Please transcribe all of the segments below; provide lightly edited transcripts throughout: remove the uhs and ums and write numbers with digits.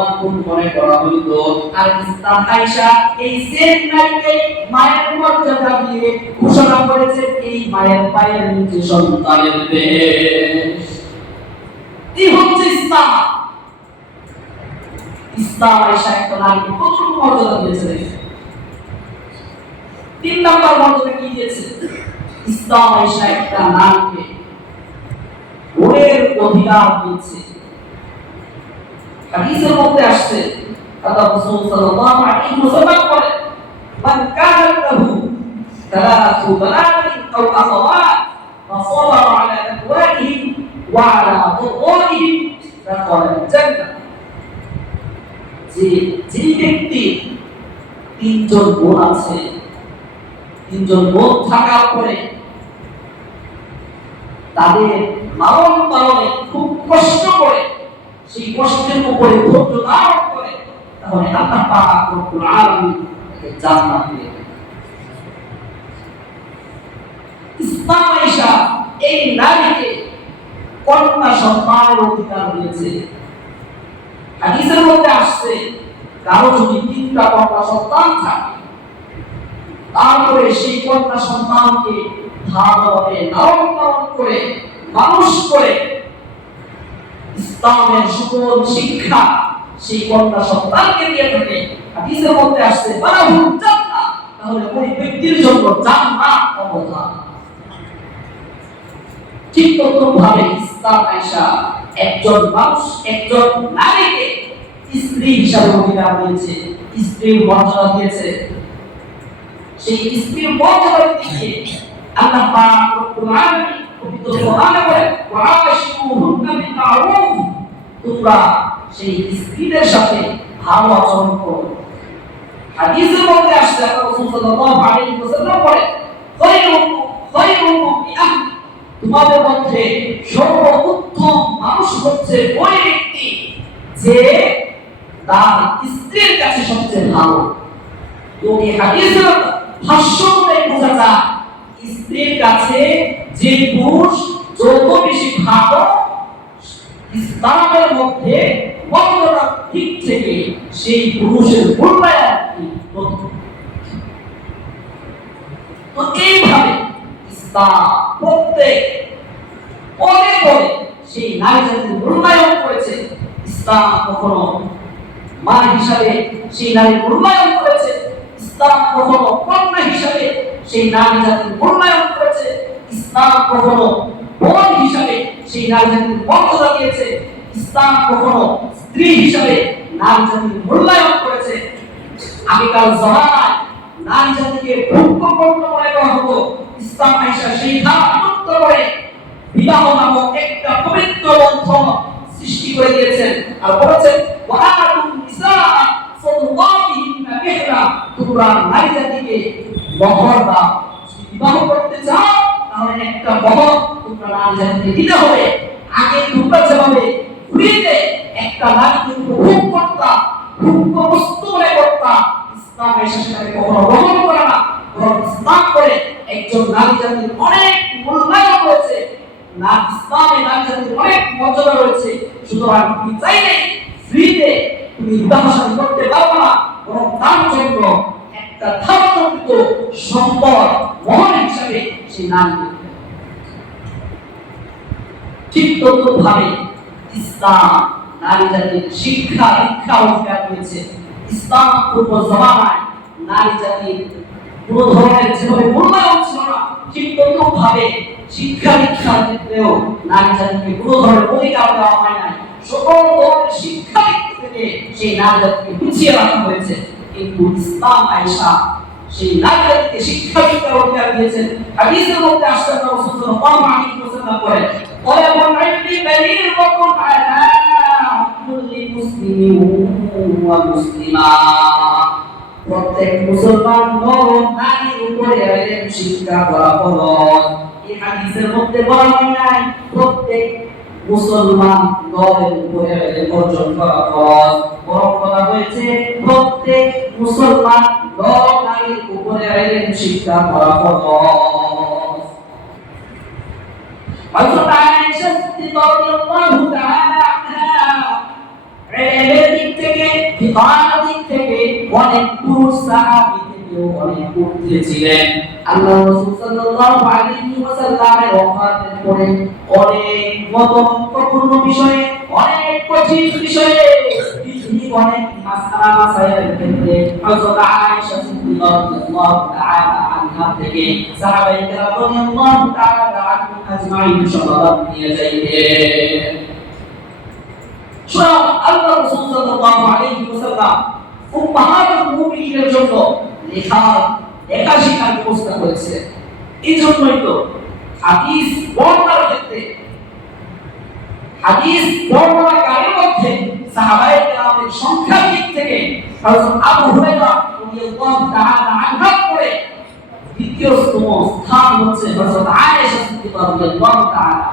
অপমান মনে করা হইতো। আর ইসলাম আয়েশা এই সেম নারীকে মায়ের মর্যাদা দিয়ে ঘোষণা করেছে এই মায়ের পায়ের নিচে সন্তানের দেশ। এই হচ্ছে ইসলাম। ইসলাম আয়েশা একটা নারীকে কতটুকু মর্যাদা দিয়েছে। 3 নম্বর মর্যাদা কি দিয়েছে? ইসলাম আয়েশা একটা নারীকে ভোরের অধিকার দিয়েছে। হাদিসের মধ্যে আসছে আল্লাহ রাসূল সাল্লাল্লাহু আলাইহি ওয়াসাল্লাম বলেন, মান কানা লাহু সালাসু বানাতিন আও আখাওয়াত ফাসাবারা আলা আদওয়াইহিম ওয়া আলা দুররিহিম দাখালাল জান্নাহ। যে ব্যক্তি 3 জন বোন আছে, 3 জন বোন থাকার পরে তাদের লালন পালনে খুব কষ্ট করে, সেই কষ্টের উপরে ধৈর্য ধারণ করে, তাহলে আল্লাহ পাক রব্বুল আলামিন তাকে জান্নাত দিয়ে দেন। ইসলাম আয়েশা এই নারীকে কন্যা সন্তানের অধিকার দিয়েছে। হাদিসের মধ্যে আসছে কারো যদি 3টা কন্যা সন্তান থাকে, তারপরে সেই কন্যা সন্তানকে ভালোভাবে লালন পালন করে মানুষ করে ইসলামের সকল শিক্ষা সেই কন্যা সন্তানকে দিয়ে থাকে, হাদিসের মধ্যে আসছে ফালাহুল জান্নাহ, তাহলে ওই ব্যক্তির জন্য জান্নাত অবধান। ঠিক তদ্রূপভাবে ইসলাম আয়েশা একজন মানুষ, একজন নারীকে স্ত্রী হিসাবে অধিকার দিয়েছে, স্ত্রীর মর্যাদা দিয়েছে। সেই স্ত্রীর মর্যাদা দিয়ে আল্লাহ পাক রব্বুল আলামিন পবিত্র কোরআনে বলেন, ওয়াশিরুহুন্না বিল মারুফ, তোমরা সেই স্ত্রীদের সাথে ভালো আচরণ করো। হাদিসের মধ্যে আসছে আল্লাহ রাসূল সাল্লাল্লাহু আলাইহি ওয়াসাল্লাম বলেন, খায়রুকুম লিআহলি, তোমাদের মধ্যে সর্বোত্তম মানুষ হচ্ছে ওই ব্যক্তি যে তার স্ত্রীর কাছে সবচেয়ে ভালো। তো এই হাদিসের ভাষ্যতে বোঝা যায় স্ত্রীর কাছে যে পুরুষ যত বেশি ভালো, ইসলামের মধ্যে মর্যাদার দিক থেকে সেই পুরুষের মূল্যায়ন। তো এইভাবে ইসলাম প্রত্যেক পদে পদে সেই নারী জাতির মূল্যায়ন করেছে। ইসলাম কখনো মা হিসাবে সেই নারীর মূল্যায়ন করেছে, ইসলাম কখনো কন্যা হিসাবে সেই নারী জাতির মূল্যায়ন করেছে, ইসলাম কখনো বোন হিসাবে সেই নারী জাতির মর্যাদা দিয়েছে, ইসলাম কখনো স্ত্রী হিসাবে নারী জাতির মূল্যায়ন করেছে। আগেকার জামানায় নারী জাতিকে ভোগ্যপণ্য মনে করা হতো, ইসলাম আয়েশা সেই ধাপ মুক্ত করে বিবাহ নামক একটা পবিত্র বন্ধন সৃষ্টি করে দিয়েছেন। আর বলেছেন, ওয়াআতুন নিসা সাদকাতিহিন্না বিহরা, তোমরা নারী জাতিকে মহর দাও। বিবাহ করতে চাও তাহলে একটা মহর তোমরা নারী জাতিকে দিতে হবে। আগে তোমরা যেভাবে ফ্রিতে একটা নারীকে উপভোগ করতা, ভোগ্য বস্তু মনে করতা, ইসলাম এসে সেটাকে কখনো গ্রহণ করে না, বরং ইসলাম করে একজন নারী জাতির অনেক মূল্যায়ন রয়েছে, না ইসলামে নারী জাতির অনেক মর্যাদা রয়েছে। সুতরাং তুমি চাইলে ফ্রিতে তুমি বিবাহ শাদী করতে পারবে না, বরং তার জন্য একটা ধার্যকৃত সম্পদ মহর হিসাবে সেই নারীকে। ঠিক তদ্রূপভাবে ইসলাম নারী জাতির শিক্ষা দীক্ষা অধিকার দিয়েছে। ইসলাম পূর্ব জামানায় নারী জাতির কোন ধরনের যেভাবে মূল্যায়ন ছিল না, ঠিক তদ্রূপভাবে শিক্ষা দীক্ষার ক্ষেত্রেও নারী জাতিকে কোন ধরনের অধিকার দেওয়া হয় নাই। সকল ধরনের শিক্ষা দিক থেকে সেই নারী জাতিকে পিছিয়ে রাখা হয়েছে। কিন্তু ইসলাম আয়েশা সেই নারী জাতিকে শিক্ষা দীক্ষার অধিকার দিয়েছেন। হাদিসের মধ্যে আসছে রাসূল সাল্লাল্লাহু আলাইহি ওয়াসাল্লাম বলেন, তালাবুল ইলমি ফারিদাতুন আলা কুল্লি মুসলিমিন ওয়া মুসলিমা, প্রত্যেক মুসলমান নর নারীর উপরে ইলম শিক্ষা করা ফরজ। এই হাদিসের মধ্যে বলা হয় নাই প্রত্যেক মুসলমান নরের উপরে ইলম অর্জন করা ফরজ, বরং বলা হয়েছে প্রত্যেক মুসলমান নর নারীর উপরে ইলম শিক্ষা করা ফরজ। হযরত আয়েশা রাদিয়াল্লাহু তাআলা আনহা ইলমের দিক থেকে ফিকার দিক থেকে অনেক পুরুষ সাহাবী থেকেও অনেক ঊর্ধ্বে ছিলেন। আল্লাহ রাসূল সাল্লাল্লাহু আলাইহি ওয়াসাল্লামের ওফাতের পরে অনেক মতপূর্ণ বিষয়ে, অনেক কঠিন বিষয়ে, অনেক মাসাইলের ক্ষেত্রে হযরত আয়েশা সিদ্দিকা রাদিয়াল্লাহু তাআলা আনহা থেকে সাহাবায়ে কেরাম রাদিয়াল্লাহু তাআলা আনহুম আজমাইন সমাধান নিয়ে যাইতেন। আল্লাহ রাসূল সাল্লাল্লাহু আলাইহি ওয়াসাল্লাম উম্মাহাতুল মুমিনিনের জন্য লেখা শিখার ব্যবস্থা করেছে। এই জন্যই তো হাদিস বর্ণনাকারীর মধ্যে সাহাবায়ে কেরামের সংখ্যার দিক থেকে হযরত আবু হুরায়রা রাদিয়াল্লাহু তাআলা আনহা পরে দ্বিতীয়তম স্থান হচ্ছে হযরত আয়েশা সিদ্দিকা রাদিয়াল্লাহু তাআলা।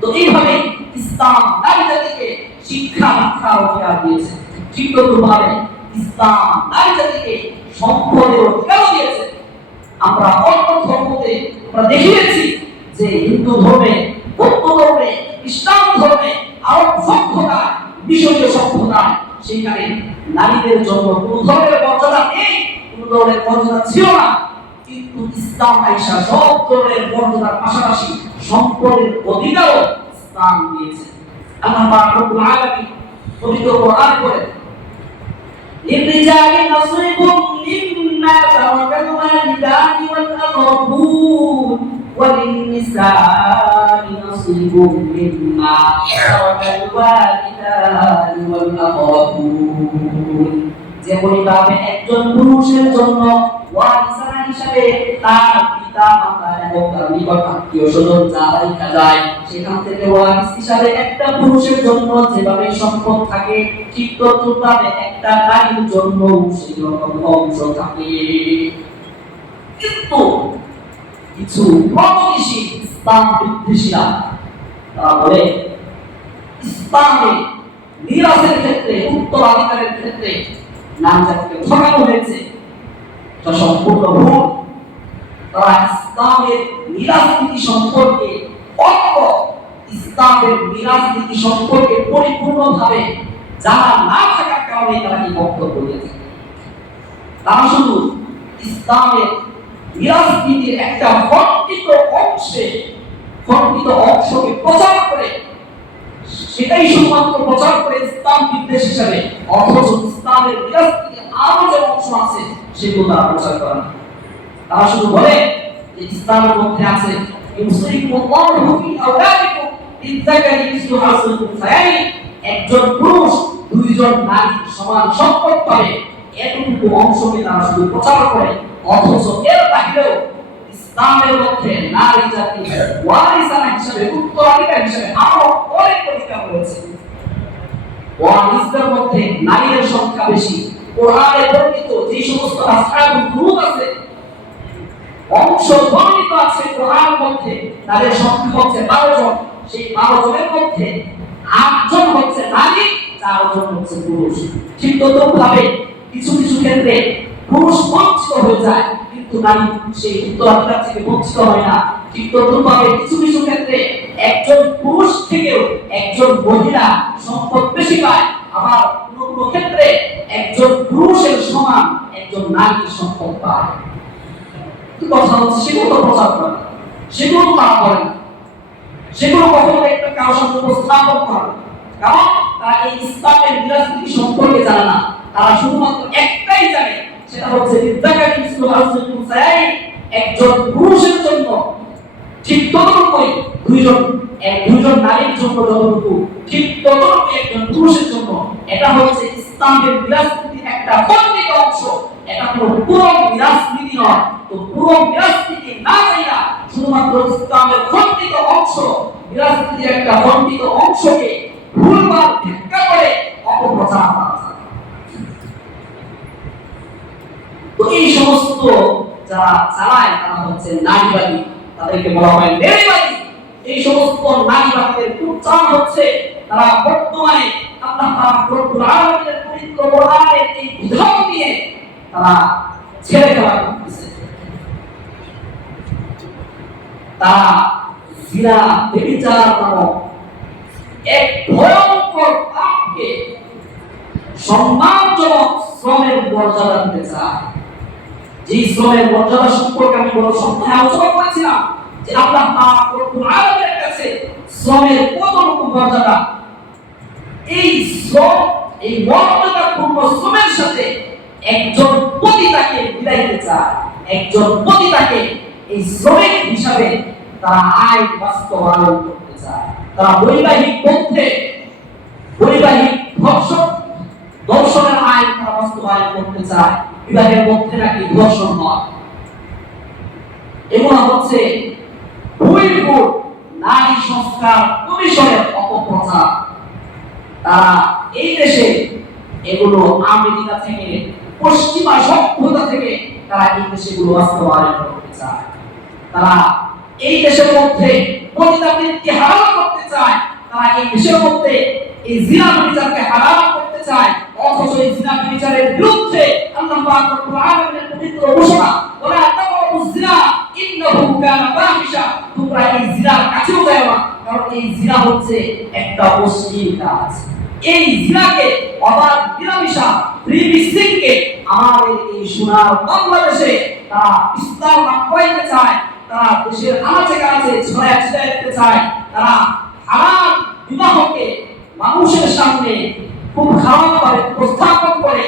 তো এইভাবে ইসলাম নারী জাতিকে শিক্ষা দীক্ষার অধিকার দিয়েছে। ঠিক তদ্রুপভাবে ইসলাম নারী জাতিকে সম্পদের অধিকার দিয়েছে। আমরা অন্য ধর্মতে আমরা দেখিয়েছি যে হিন্দু ধর্মে, বৌদ্ধ ধর্মে, ইসলাম ধর্মে, আরব সভ্যতা, মিশরীয় সভ্যতা, সেখানে নারীদের জন্য কোন ধরনের মর্যাদা নেই, কোন ধরনের মর্যাদা ছিল না। কিন্তু ইসলাম আইসা সব ধরনের মর্যাদার পাশাপাশি সম্পদের অধিকারও ইসলাম দিয়েছে। আল্লাহ পাক রব্বুল আলামিন পবিত্র কোরআন বলেন, লিররিজালি নাসিবুম মিম্মা তারাকাল ওয়ালিদানি ওয়াল আকরাবুন ওয়া লিন-নিসাই নাসিবুম মিম্মা তারাকাল ওয়ালিদানি ওয়াল আকরাবুন। যেমনিভাবে একজন পুরুষের জন্য ওয়ারিসানা হিসাবে তার পিতা মাতা এবং তার নিকট আত্মীয় স্বজন যারা রেখে যায়, সেখান থেকে ওয়ারিস হিসাবে একটা পুরুষের জন্য যেভাবে সম্পদ থাকে, ঠিক তদ্রুপভাবে একটা নারীর জন্য সেই রকম অংশ থাকে। কিন্তু কিছু প্রগতিশীল ইসলাম বিদ্বেষীরা তারা বলে ইসলামে মিরাসের ক্ষেত্রে, উত্তরাধিকারের ক্ষেত্রে নারী জাতিকে ঠকানো হয়েছে। এটা সম্পূর্ণ ভুল। তারা ইসলামের মিরাস নীতি সম্পর্কে ইসলামের মিরাস নীতি সম্পর্কে পরিপূর্ণভাবে জানা না থাকার কারণে তারা এই বক্তব্য দিয়েছে। তারা শুধু ইসলামের মিরাস নীতির একটা খণ্ডিত অংশকে প্রচার করে, সেটাই শুধুমাত্র প্রচার করে ইসলাম বিদ্বেষ হিসাবে, অথচ ইসলামের মিরাস নীতির আরো যে অংশ আছে সেগুলো তারা প্রচার করে না। তারা শুধু বলে যে ইসলামের মধ্যে আছে একজন পুরুষ দুইজন নারী সমান সম্পদ পাবে, এতটুকু অংশকে তারা শুধু প্রচার করে, অথচ এর বাহিরেও ইসলামের মধ্যে নারী জাতি ওয়ারিসানা হিসেবে, উত্তরাধিকার হিসেবে আরো অনেক অধিকার রয়েছে। ওয়ারিসদের মধ্যে নারীদের সংখ্যা বেশি। কোরআনে বর্ণিত যে সমস্ত আসহাবুল ফুরুদ আছে, অংশ বর্ণিত আছে কোরআনের মধ্যে, তাদের সংখ্যা হচ্ছে 12 জন। সেই 12 জনের মধ্যে 8 জন হচ্ছে নারী, 4 জন হচ্ছে পুরুষ। ঠিক তদ্রুপভাবে কিছু কিছু ক্ষেত্রে পুরুষ বঞ্চিত হয়ে যায়, কিন্তু নারী সেই উত্তরাধিকার থেকে বঞ্চিত হয় না। ঠিক তদ্রুপভাবে কিছু কিছু ক্ষেত্রে একজন পুরুষ থেকেও একজন মহিলা সম্পদ বেশি পায়, আবার কোনো কোনো ক্ষেত্রে একজন পুরুষের সমান একজন নারী সম্পদ পায়। কথা হচ্ছে সেগুলো প্রচার করে না, সেগুলো তারা করে না, সেগুলো কখনো একটা কারোর সামনে উপস্থাপন করে না, কারণ তারা এই ইসলামের মিরাস নীতি সম্পর্কে জানে না। তারা শুধুমাত্র একটাই জানে, সেটা হচ্ছে একজন পুরুষের জন্য ঠিক ততটুকুই দুইজন নারীর জন্য যতটুকু, ঠিক ততটুকুই একজন পুরুষের জন্য। এটা হচ্ছে ইসলামের মিরাস নীতির একটা খণ্ডিত অংশ, এটা কোনো পুরো মিরাস নীতি নয়। তো পুরো মিরাস নীতি না জানা শুধুমাত্র ইসলামের খণ্ডিত অংশ, মিরাস নীতির একটা খণ্ডিত অংশকে ভুলভাল ব্যাখ্যা করে অপপ্রচার করা যায়। তো এই সমস্ত যারা চালায় তারা হচ্ছে নারীবাদী, তাদেরকে বলা হয় নারীবাদী। এই সমস্ত নারীবাদীদের প্রচার হচ্ছে তারা বর্তমানে আল্লাহ পাক রব্বুল আলামিনের পবিত্র কোরআনের এই বিধান দিয়ে তারা ছেড়ে খেলা করতেছে। তারা জিনা, ব্যভিচার নামক এক ভয়ঙ্কর পাপকে সম্মানজনক শ্রমের মর্যাদা দিতে চায়। যে শ্রমের মর্যাদা সম্পর্কে আমি বড় সংখ্যায় আলোচনা করেছিলাম যে আল্লাহ পাক রব্বুল আলামিনের কাছে শ্রমের কতটুকু মর্যাদা। এই শ্রম, এই মর্যাদাপূর্ণ শ্রমের সাথে একজন পতিতাকে মিলাইতে চায়, একজন পতিতাকে এই শ্রমিক হিসাবে তারা আইন বাস্তবায়ন করতে চায়। তারা বৈবাহিক পক্ষে বৈবাহিক ধর্ষণের আইন তারা বাস্তবায়ন করতে চায়। বিবাহের মধ্যে নাকি ধর্ষণ নয়। এগুলো হচ্ছে বহির্ভূত নারী সংস্কার কমিশনের অপপ্রচার। তারা এই দেশে এগুলো আমেরিকা থেকে, পশ্চিমা সভ্যতা থেকে তারা এই দেশে এগুলো বাস্তবায়ন করতে চায়। তারা এই দেশের মধ্যে পতিতাবৃত্তি হারাম করতে চায়। তারা এই দেশের মধ্যে এই জিনা বিচারকে হারাম করতে চায়। অথচ এই জিনা বিচারের বিরুদ্ধে আল্লাহ পাক রব্বুল আলামিনের পবিত্র ঘোষণা, ওয়ালা তাকরাবুজ জিনা ইন্নাহু কানা ফাহিশা, তোমরা এই জিনার কাছেও যাও না, কারণ এই জিনা হচ্ছে একটা অশ্লীল কাজ। এই জিনাকে অবাধ মিলামিশা ফ্রি মিক্সিংকে আমাদের এই সোনার বাংলাদেশে তারা ইসলাম আঁকড়াইতে চায়। তারা দেশের আনাচে কানাচে ছড়ায় ছিটায় দিতে চায়। তারা হারাম বিবাহকে মানুষের সামনে খুব খারাপভাবে উপস্থাপন করে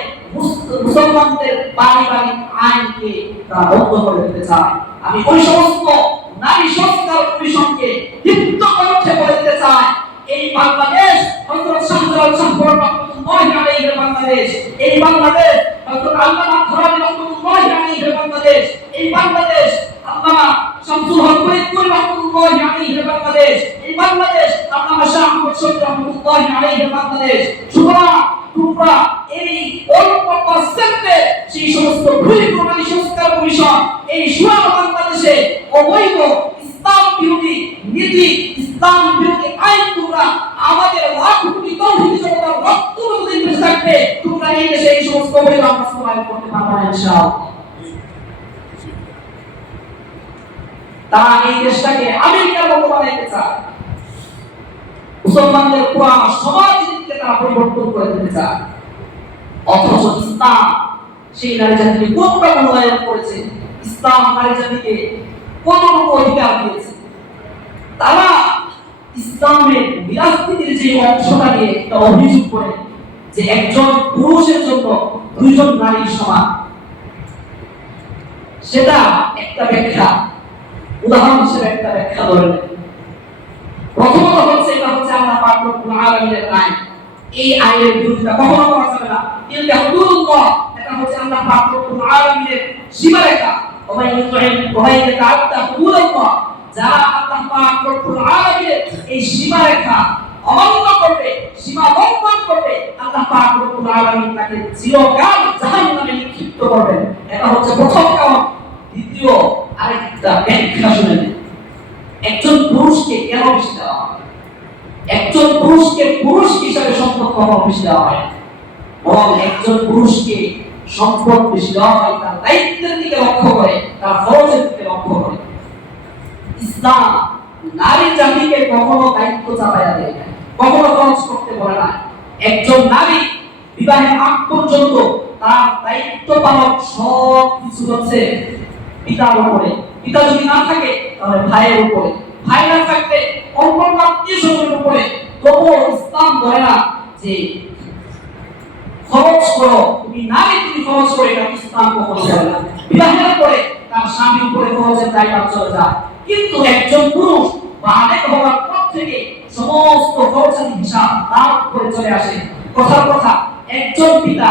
মুসলমানদের পারিবারিক আইনকে তারা বন্ধ করে দিতে চায়। আমি ওই সমস্ত নারী সংস্কার কমিশনকে দীপ্ত কণ্ঠে বলে দিতে চাই, এই বাংলাদেশ হযরত শাহজালাল শাহপুর রহমাতুল্লাহি আলাইহির বাংলাদেশ, এই বাংলাদেশ হযরত আল্লামা খরানি রহমাতুল্লাহি আলাইহির বাংলাদেশ, এই বাংলাদেশ আল্লামা শামসুল হক ফরিদপুর রহমাতুল্লাহি আলাইহির বাংলাদেশ, এই বাংলাদেশ আল্লামা শাহ আহমদ শরীফ রহমাতুল্লাহি আলাইহির বাংলাদেশ। সুতরাং তোমরা এই অল্প পার্সেন্টে সেই সমস্ত ভুল সংস্কার কমিশন এই সোনার বাংলাদেশে অবৈধ ইসলাম বিরোধী নীতি, ইসলাম বিরোধী আইন তোমরা আমাদের লাখ কোটি তৌহিদি জনতার রক্ত যদি বেঁচে থাকবে, তোমরা এই দেশে এই সমস্ত অবৈধ বাস্তবায়ন করতে পারবে না ইনশাআল্লাহ। তারা এই দেশটাকে আমেরিকার মতো বানাইতে চায়। মুসলমানদের পুরো সমাজকে তারা পরিবর্তন করে দিতে চায়। অথচ ইসলাম সেই নারী জাতিকে কতটা মূল্যায়ন করেছে, ইসলাম নারী জাতিকে কতটুকু অধিকার দিয়েছে। তারা ইসলামের বিরাজনীতির যে অংশটা নিয়ে একটা অভিযোগ করে যে একজন পুরুষের জন্য দুইজন নারী সমান, সেটা একটা ব্যাখ্যা, উদাহরণ হিসেবে একটা ব্যাখ্যা ধরে নেন। প্রথমত হচ্ছে এটা হচ্ছে আল্লাহ পাক রব্বুল আলামিনের আইন। এই আইনের বিরোধিতা কখনো করা যাবে না। কিন্তু হুদুদুল্লাহ, এটা হচ্ছে আল্লাহ পাক রব্বুল আলামিনের সীমারেখা। যারা আল্লাহ পাক রব্বুল আলামিনের এই সীমারেখা অমান্য করবে, সীমা লঙ্ঘন করবে, আল্লাহ পাক রব্বুল আলামিন তাকে চিরকাল জাহান্নামে নিক্ষিপ্ত করবেন। এটা হচ্ছে প্রথম কারণ। দ্বিতীয় আরেকটা ব্যাখ্যা শুনেন। একজন পুরুষকে কেন বেশি দেওয়া হয়? একজন পুরুষকে পুরুষ হিসাবে সম্পদ কখনো বেশি দেওয়া হয়, বরং একজন পুরুষকে সম্পদ বেশি দেওয়া হয় তার দায়িত্বের দিকে লক্ষ্য করে, তার ফরজের দিকে লক্ষ্য করে। ইসলাম নারী জাতিকে কখনো দায়িত্ব চাপাইয়া দেয় না, কখনো খরচ করতে বলে না। একজন নারী বিবাহের আগ পর্যন্ত তার দায়িত্ব পালন সব কিছু হচ্ছে পিতার উপরে। পিতা যদি না থাকে তাহলে ভাইয়ের উপরে, ভাই না থাকলে অন্য আত্মীয়স্বজনের উপরে। তবুও ইসলাম বলে না যে খরচ করো, তুমি নারী তুমি খরচ করে, এটা ইসলাম কখনো বলে না। বিবাহের পরে তার স্বামীর উপরে খরচের দায়িত্ব চলে যায়। কিন্তু একজন পুরুষ বালেগ হওয়ার পর থেকে সমস্ত খরচের হিসাব তার উপরে চলে আসে। কথার কথা, একজন পিতা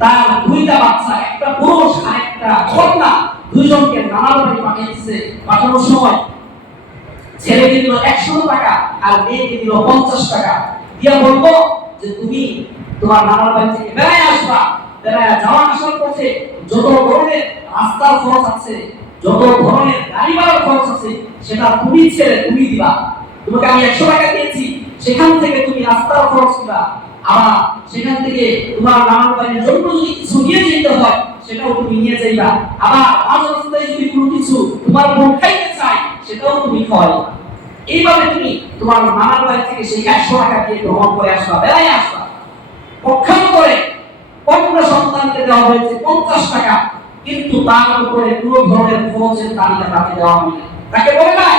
তার দুইটা বাচ্চা, একটা পুরুষ আর একটা কন্যা, দুইজনকে নানার বাড়ি পাঠিয়েছে। পাঠানোর সময় ছেলেকে দিল 100 টাকা আর মেয়েকে দিল 50 টাকা। দিয়া বলবো যে তুমি তোমার নানার বাড়ি থেকে বেড়ায় আসবা, বেড়ায় যাওয়া আসার পথে যত ধরনের রাস্তার খরচ আছে, যত ধরনের গাড়ি ভাড়ার খরচ আছে, সেটা তুমি ছেড়ে তুমি দিবা। তোমাকে আমি 100 টাকা দিয়েছি, সেখান থেকে তুমি রাস্তার খরচ দিবা। আবার সেখান থেকে তোমার নানার বাড়ির জন্য যদি কিছু নিয়ে যেতে হয় সেটাও তুমি নিয়ে যাইবা। আবার আজ রাস্তায় যদি কোনো কিছু তোমার বোন খাইতে চায় সেটাও তুমি খাওয়াইবা। এইভাবে তুমি তোমার নানার বাড়ি থেকে সেই 100 টাকা দিয়ে ভ্রমণ করে আসবা, বেড়ায় আসবা। দেওয়া হয়েছে 50 টাকা, কিন্তু তার উপরে কোনো ধরনের খরচের তালিকা তাকে দেওয়া হয়নি। তাকে বলে নাই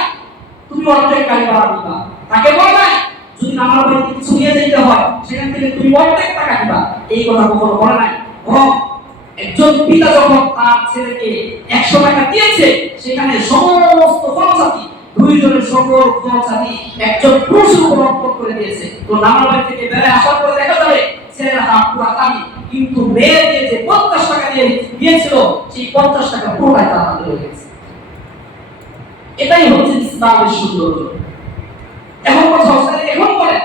তুমি অর্ধেক কালিমা দিবা, তাকে বলে নাই যদি নানার বাড়িতে কিছু নিয়ে যেতে হয় সেখান থেকে তুমি অর্ধেক টাকা দিবা, এই কথা কখনো বলে নাই। বরং একজন পিতা যখন তার ছেলেকে 100 টাকা দিয়েছে, সেখানে সমস্ত খরচাদি, দুইজনের সকল খরচাদি একজন পুরুষের উপর অর্পণ করে দিয়েছে। তো নানার বাড়ি থেকে বেড়ে আসার পরে দেখা যাবে ছেলের হাত পুরা খালি, কিন্তু মেয়েকে যে 50 টাকা দিয়েছিল সেই 50 টাকা পুরোটাই তার হাতে রয়ে গেছে। এটাই হচ্ছে ইসলামের সৌন্দর্য। এখন কথা হচ্ছে এখন বলেন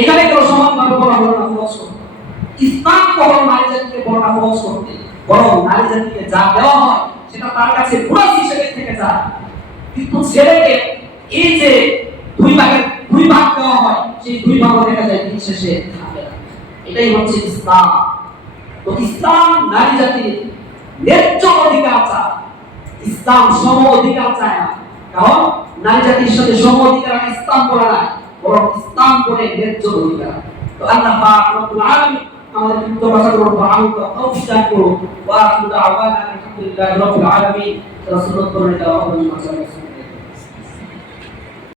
এখানে কেউ সমানভাবে বলা হলো না খরচ করতে। ইসলাম কখনো নারী জাতিকে বলে না খরচ করতে, বরং নারী জাতিকে যা দেওয়া হয় সেটা তার কাছে বোনাস হিসেবে থেকে যায়। কিন্তু ছেলেকে এই যে দুই ভাগ দেওয়া হয়, সেই 2 ভাগও দেখা যায় দিন শেষে থাকে না। এটাই হচ্ছে ইসলাম। তো ইসলাম নারী জাতির ন্যায্য অধিকার চায়, ইসলাম সম অধিকার চায় না। কারণ নারী জাতির সাথে সম অধিকার ইসলাম বলে না, বরং ইসলাম বলে ন্যায্য অধিকার। তো আল্লাহ পাক রব্বুল আলামিন আমাদের উক্ত কথাগুলো আমল করার তৌফিক দান করুন। ওয়া আখিরু দাওয়ানা আলহামদুলিল্লাহি রাব্বিল আলামিন। রাসূলুল্লাহ সাল্লাল্লাহু আলাইহি ওয়াসাল্লাম।